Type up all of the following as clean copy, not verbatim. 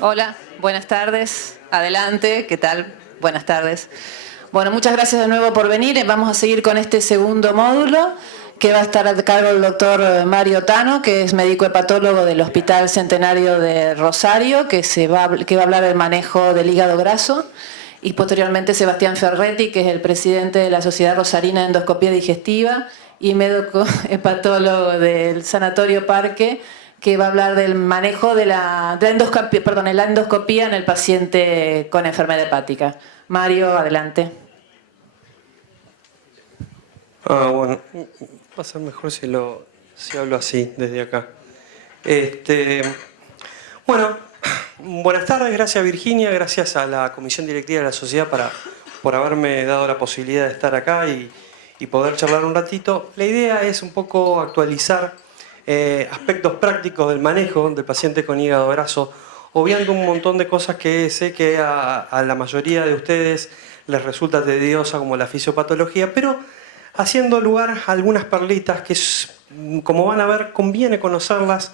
Hola, buenas tardes. Adelante, ¿qué tal? Buenas tardes. Bueno, muchas gracias de nuevo por venir. Vamos a seguir con este segundo módulo que va a estar a cargo del doctor Mario Tano, que es médico hepatólogo del Hospital Centenario de Rosario, que va a hablar del manejo del hígado graso. Y posteriormente Sebastián Ferretti, que es el presidente de la Sociedad Rosarina de Endoscopía Digestiva y médico hepatólogo del Sanatorio Parque, que va a hablar del manejo de la endoscopía en el paciente con enfermedad hepática. Mario, adelante. Bueno, va a ser mejor si hablo así, desde acá. Bueno, buenas tardes, gracias Virginia, gracias a la Comisión Directiva de la Sociedad por haberme dado la posibilidad de estar acá y poder charlar un ratito. La idea es un poco actualizar aspectos prácticos del manejo del paciente con hígado graso, obviando un montón de cosas que sé que a la mayoría de ustedes les resulta tediosa, como la fisiopatología, pero haciendo lugar a algunas perlitas que, como van a ver, conviene conocerlas,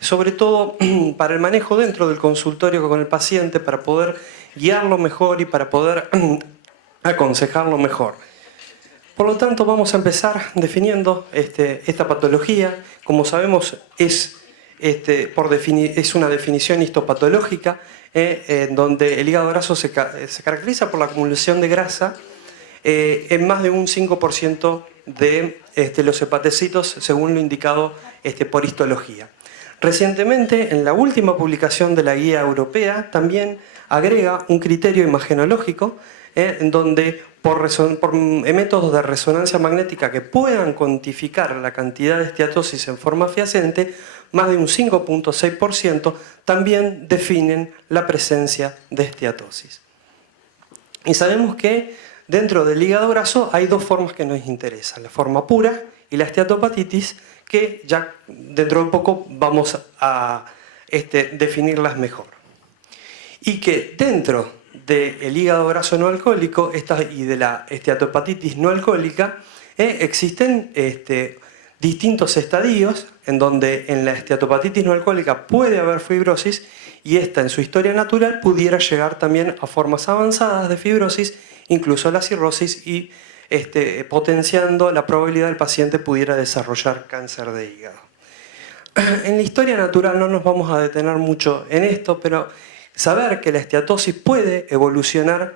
sobre todo para el manejo dentro del consultorio con el paciente, para poder guiarlo mejor y para poder aconsejarlo mejor. Por lo tanto, vamos a empezar definiendo esta patología. Como sabemos, es una definición histopatológica, en donde el hígado graso se caracteriza por la acumulación de grasa en más de un 5% de los hepatocitos, según lo indicado por histología. Recientemente, en la última publicación de la guía europea, también agrega un criterio imagenológico en donde por métodos de resonancia magnética que puedan cuantificar la cantidad de esteatosis en forma fehaciente, más de un 5.6% también definen la presencia de esteatosis. Y sabemos que dentro del hígado graso hay dos formas que nos interesan, la forma pura y la esteatopatitis, que ya dentro de poco vamos a definirlas mejor. Y que dentro del hígado graso no alcohólico y de la esteatopatitis no alcohólica existen distintos estadios en donde en la esteatopatitis no alcohólica puede haber fibrosis y esta en su historia natural pudiera llegar también a formas avanzadas de fibrosis, incluso la cirrosis, y potenciando la probabilidad del paciente pudiera desarrollar cáncer de hígado. En la historia natural no nos vamos a detener mucho en esto, pero saber que la esteatosis puede evolucionar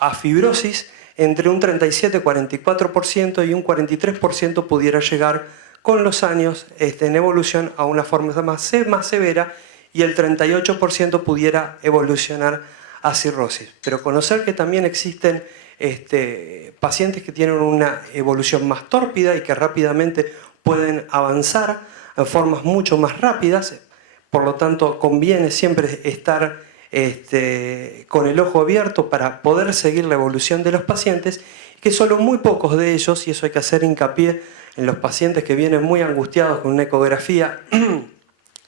a fibrosis entre un 37-44% y un 43% pudiera llegar con los años en evolución a una forma más severa, y el 38% pudiera evolucionar a cirrosis. Pero conocer que también existen pacientes que tienen una evolución más tórpida y que rápidamente pueden avanzar en formas mucho más rápidas. Por lo tanto, conviene siempre estar con el ojo abierto para poder seguir la evolución de los pacientes, que solo muy pocos de ellos, y eso hay que hacer hincapié en los pacientes que vienen muy angustiados con una ecografía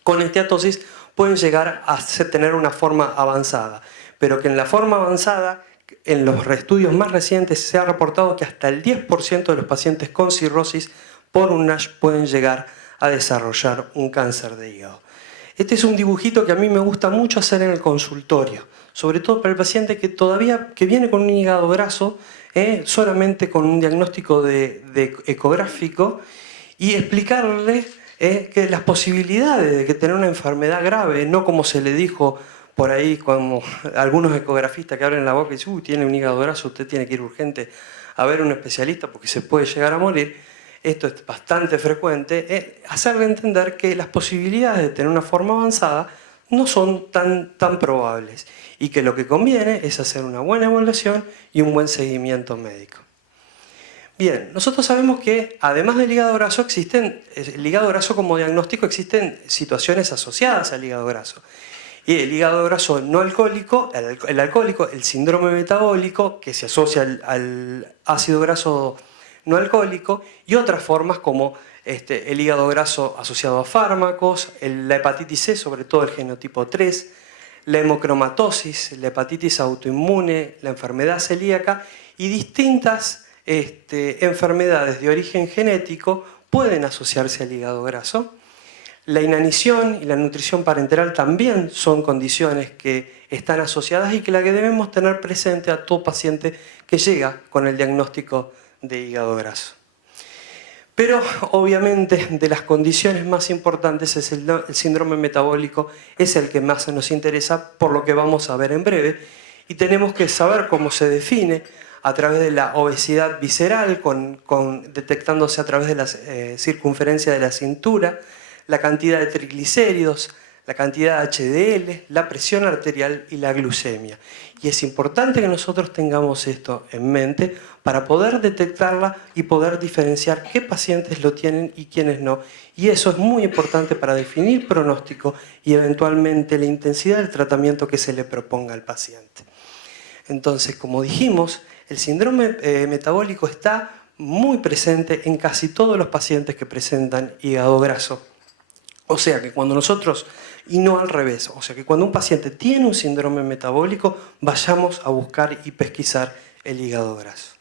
con esteatosis, pueden llegar a tener una forma avanzada. Pero que en la forma avanzada, en los estudios más recientes, se ha reportado que hasta el 10% de los pacientes con cirrosis por un NASH pueden llegar a desarrollar un cáncer de hígado. Este es un dibujito que a mí me gusta mucho hacer en el consultorio, sobre todo para el paciente que viene con un hígado graso, solamente con un diagnóstico de ecográfico, y explicarle que las posibilidades de que tener una enfermedad grave, no como se le dijo por ahí, como algunos ecografistas que abren la boca y dicen, uy, tiene un hígado graso, usted tiene que ir urgente a ver a un especialista porque se puede llegar a morir. Esto es bastante frecuente, hacerle entender que las posibilidades de tener una forma avanzada no son tan probables y que lo que conviene es hacer una buena evaluación y un buen seguimiento médico. Bien, nosotros sabemos que además del hígado graso el hígado graso como diagnóstico, existen situaciones asociadas al hígado graso. Y el hígado graso no alcohólico, el alcohólico, el síndrome metabólico, que se asocia al ácido graso no alcohólico, y otras formas como el hígado graso asociado a fármacos, la hepatitis C, sobre todo el genotipo 3, la hemocromatosis, la hepatitis autoinmune, la enfermedad celíaca y distintas enfermedades de origen genético pueden asociarse al hígado graso. La inanición y la nutrición parenteral también son condiciones que están asociadas y que la que debemos tener presente a todo paciente que llega con el diagnóstico de hígado graso. Pero obviamente de las condiciones más importantes es el síndrome metabólico, es el que más nos interesa por lo que vamos a ver en breve, y tenemos que saber cómo se define a través de la obesidad visceral, detectándose a través de la circunferencia de la cintura, la cantidad de triglicéridos, la cantidad de HDL, la presión arterial y la glucemia. Y es importante que nosotros tengamos esto en mente para poder detectarla y poder diferenciar qué pacientes lo tienen y quiénes no. Y eso es muy importante para definir pronóstico y eventualmente la intensidad del tratamiento que se le proponga al paciente. Entonces, como dijimos, el síndrome metabólico está muy presente en casi todos los pacientes que presentan hígado graso. O sea que cuando nosotros, y no al revés, o sea que cuando un paciente tiene un síndrome metabólico, vayamos a buscar y pesquisar el hígado graso.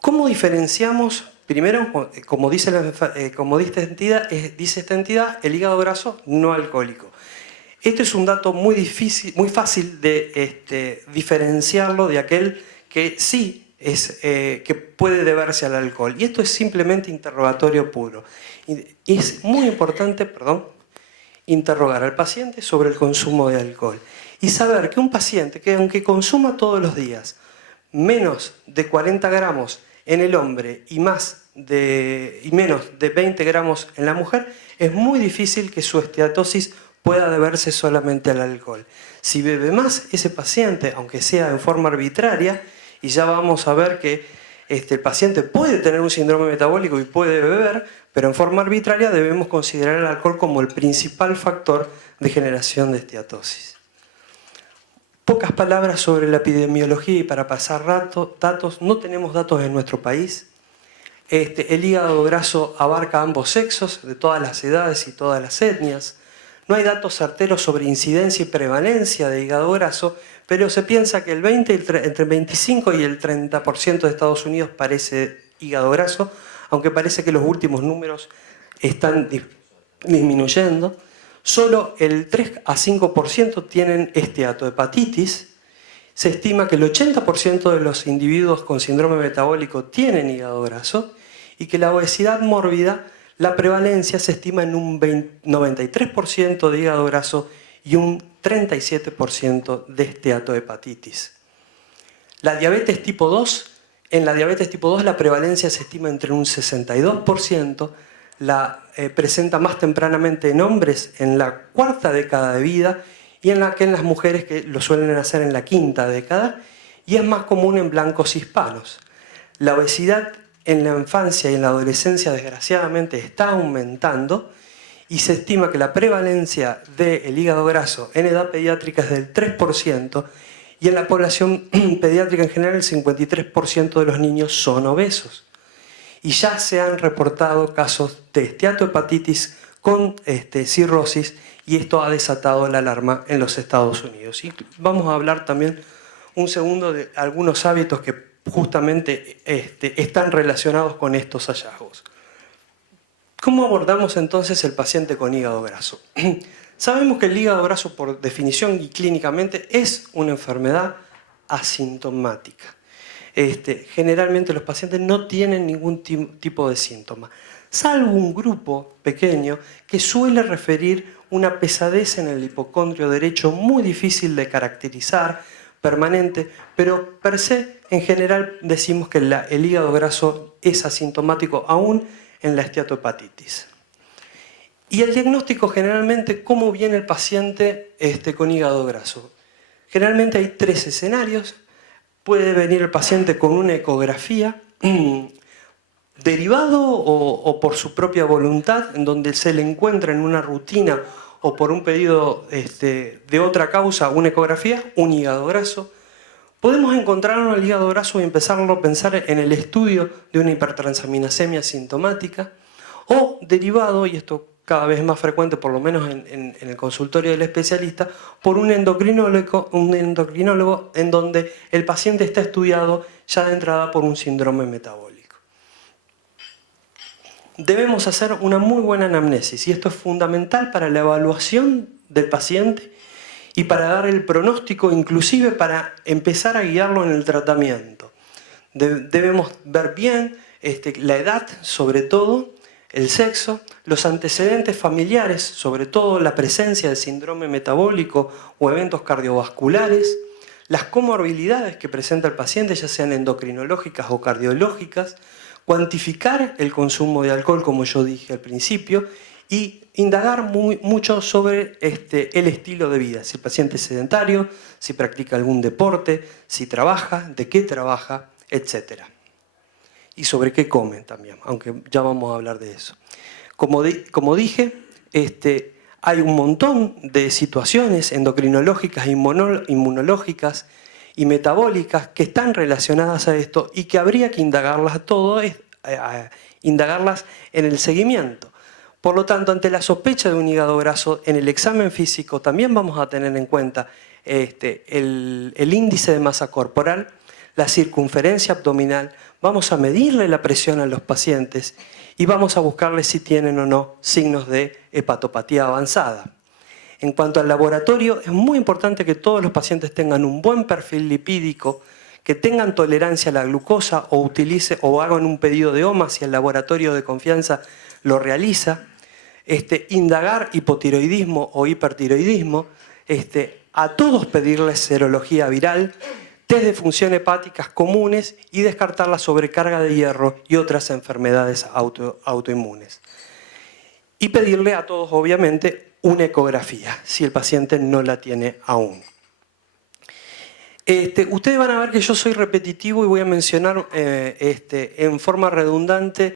¿Cómo diferenciamos? Primero, como dice esta entidad, el hígado graso no alcohólico. Este es un dato muy fácil de diferenciarlo de aquel que sí que puede deberse al alcohol. Y esto es simplemente interrogatorio puro. Y es muy importante, interrogar al paciente sobre el consumo de alcohol. Y saber que un paciente que aunque consuma todos los días menos de 40 gramos en el hombre y menos de 20 gramos en la mujer, es muy difícil que su esteatosis pueda deberse solamente al alcohol. Si bebe más, ese paciente, aunque sea en forma arbitraria, y ya vamos a ver que el paciente puede tener un síndrome metabólico y puede beber, pero en forma arbitraria debemos considerar el alcohol como el principal factor de generación de esteatosis. Pocas palabras sobre la epidemiología y para pasar datos. No tenemos datos en nuestro país. El hígado graso abarca ambos sexos, de todas las edades y todas las etnias. No hay datos certeros sobre incidencia y prevalencia de hígado graso, pero se piensa que entre el 25 y el 30% de Estados Unidos parece hígado graso, aunque parece que los últimos números están disminuyendo. Solo el 3 a 5% tienen esteatohepatitis. Se estima que el 80% de los individuos con síndrome metabólico tienen hígado graso y que la obesidad mórbida, la prevalencia se estima en un 93% de hígado graso y un 37% de esteatohepatitis. La diabetes tipo 2, en la diabetes tipo 2 la prevalencia se estima entre un 62%, la presenta más tempranamente en hombres en la cuarta década de vida y en las mujeres que lo suelen hacer en la quinta década, y es más común en blancos hispanos. La obesidad en la infancia y en la adolescencia desgraciadamente está aumentando y se estima que la prevalencia del hígado graso en edad pediátrica es del 3% y en la población pediátrica en general el 53% de los niños son obesos. Y ya se han reportado casos de esteatohepatitis con cirrosis y esto ha desatado la alarma en los Estados Unidos. Y vamos a hablar también un segundo de algunos hábitos que justamente están relacionados con estos hallazgos. ¿Cómo abordamos entonces el paciente con hígado graso? Sabemos que el hígado graso, por definición y clínicamente, es una enfermedad asintomática. Generalmente los pacientes no tienen ningún tipo de síntoma, salvo un grupo pequeño que suele referir una pesadez en el hipocondrio derecho muy difícil de caracterizar, permanente, pero per se, en general, decimos que el hígado graso es asintomático aún en la esteatohepatitis. Y el diagnóstico generalmente, ¿cómo viene el paciente con hígado graso? Generalmente hay 3 escenarios. Puede venir el paciente con una ecografía, derivado o por su propia voluntad, en donde se le encuentra en una rutina o por un pedido de otra causa, una ecografía, un hígado graso. Podemos encontrarlo en el hígado graso y empezarlo a pensar en el estudio de una hipertransaminasemia sintomática, o derivado, y esto cada vez es más frecuente, por lo menos en el consultorio del especialista, por un endocrinólogo en donde el paciente está estudiado ya de entrada por un síndrome metabólico. debemos hacer una muy buena anamnesis y esto es fundamental para la evaluación del paciente y para dar el pronóstico, inclusive para empezar a guiarlo en el tratamiento. Debemos ver bien la edad, sobre todo, el sexo, los antecedentes familiares, sobre todo la presencia de síndrome metabólico o eventos cardiovasculares, las comorbilidades que presenta el paciente, ya sean endocrinológicas o cardiológicas, cuantificar el consumo de alcohol, como yo dije al principio, y indagar mucho sobre el estilo de vida, si el paciente es sedentario, si practica algún deporte, si trabaja, de qué trabaja, etc. Y sobre qué come también, aunque ya vamos a hablar de eso. Como dije, hay un montón de situaciones endocrinológicas, inmunológicas y metabólicas que están relacionadas a esto y que habría que indagarlas indagarlas en el seguimiento. Por lo tanto, ante la sospecha de un hígado graso, en el examen físico también vamos a tener en cuenta el índice de masa corporal, la circunferencia abdominal, vamos a medirle la presión a los pacientes y vamos a buscarle si tienen o no signos de hepatopatía avanzada. En cuanto al laboratorio, es muy importante que todos los pacientes tengan un buen perfil lipídico, que tengan tolerancia a la glucosa o hagan un pedido de OMA si el laboratorio de confianza lo realiza. Indagar hipotiroidismo o hipertiroidismo, a todos pedirles serología viral, test de función hepáticas comunes y descartar la sobrecarga de hierro y otras enfermedades autoinmunes. Y pedirle a todos, obviamente, una ecografía, si el paciente no la tiene aún. Ustedes van a ver que yo soy repetitivo y voy a mencionar en forma redundante